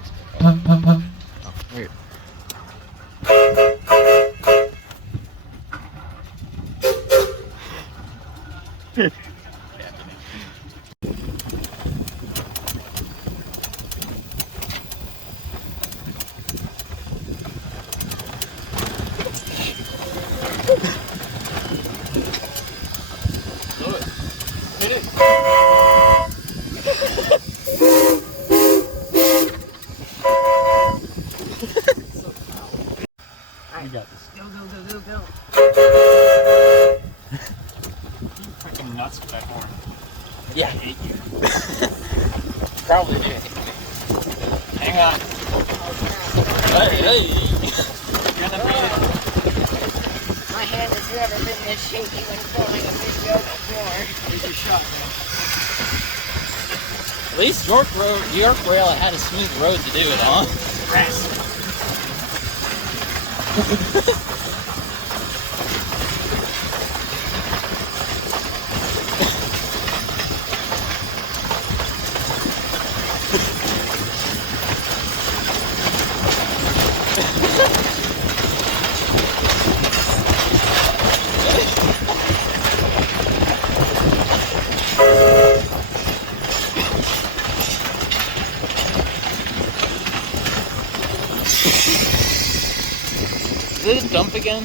text me. Oh, weird. Hit it. We got this. Go, go, go, go, go. You freaking nuts with that horn. Yeah. I hate you. Probably did. Hang on. Hey. You're gonna beat it. My hand has never been this shaky when filming a video before. Here's your shot, man. At least York Rail had a smooth road to do it on. Grass. Is it a dump again?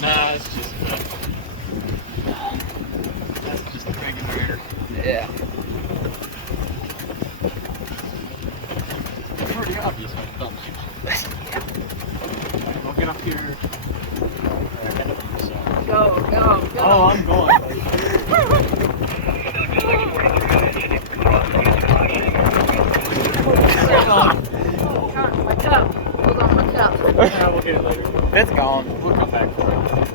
Nah, it's just that's just a regular air. Yeah. Pretty obvious when it dumps you. We'll get up here. Go, go, go. Oh, I'm going. Come on. My cup. Hold on, my cup. Yeah, we'll get it later. It's gone. We'll come back for it.